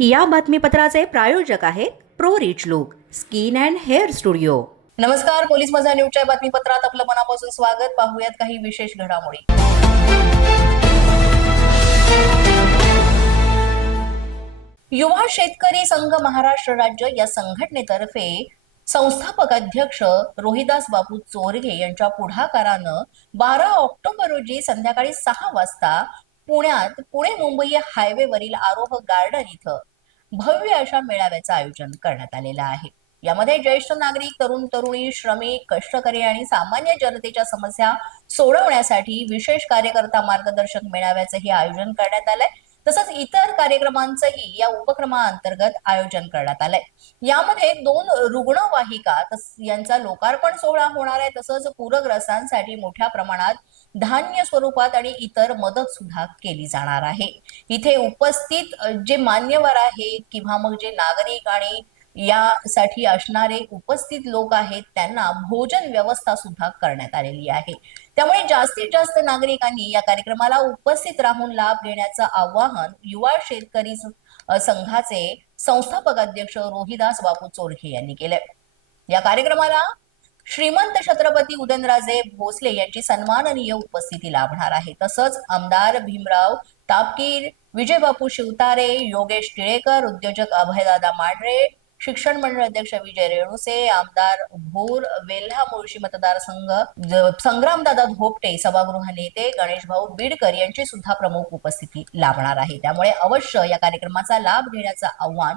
या बातमीपत्राचे प्रायोजक आहेत pro rich look skin and hair studio. नमस्कार पोलीस माझा न्यूजच्या बातमीपत्रात आपलं मनापासून स्वागत. पाहूयात काही विशेष घडामोडी. युवा शेतकरी संघ महाराष्ट्र राज्य या संघटनेतर्फे संस्थापक अध्यक्ष रोहिदास बापू चोरगे यांच्या पुढाकारानं बारा ऑक्टोबर रोजी संध्याकाळी सहा वाजता पुण्यात पुणे मुंबई हायवेवरील आरोह गार्डन इथं भव्य अशा मेळाव्याचं आयोजन करण्यात आलेलं आहे. यामध्ये ज्येष्ठ नागरिक तरुण तरुणी श्रमिक कष्टकरी आणि सामान्य जनतेच्या समस्या सोडवण्यासाठी विशेष कार्यकर्ता मार्गदर्शक मेळाव्याचंही आयोजन करण्यात आलंय. तसंच इतर कार्यक्रमांचंही या उपक्रमाअंतर्गत आयोजन करण्यात आलंय. यामध्ये दोन रुग्णवाहिका यांचा लोकार्पण सोहळा होणार आहे. तसंच पूरग्रस्तांसाठी मोठ्या प्रमाणात धान्य स्वरूपात आणि इतर मदत सुद्धा केली जाणार आहे. इथे उपस्थित जे मान्यवर आहेत किंवा मग जे नागरिक आणि यासाठी असणारे उपस्थित लोक आहेत त्यांना भोजन व्यवस्था सुद्धा करण्यात आलेली आहे. त्यामुळे जास्तीत जास्त नागरिकांनी या कार्यक्रमाला उपस्थित राहून लाभ घेण्याचं आवाहन युवा शेतकरी संघाचे संस्थापक अध्यक्ष रोहिदास बापू चोरखे यांनी केलंय. या कार्यक्रमाला श्रीमंत छत्रपती उदयनराजे भोसले यांची सन्माननीय उपस्थिती लाभणार आहे. तसंच आमदार भीमराव तापकीर विजयबापू शिवतारे योगेश टिळेकर उद्योजक अभयदादा मांढरे शिक्षण मंडळ अध्यक्ष विजय रेणुसे आमदार भोर वेल्हा मुळशी मतदारसंघ संग्रामदादा धोपटे सभागृह नेते गणेश भाऊ बीडकर यांची सुद्धा प्रमुख उपस्थिती लाभणार आहे. त्यामुळे अवश्य या कार्यक्रमाचा लाभ घेण्याचं आव्हान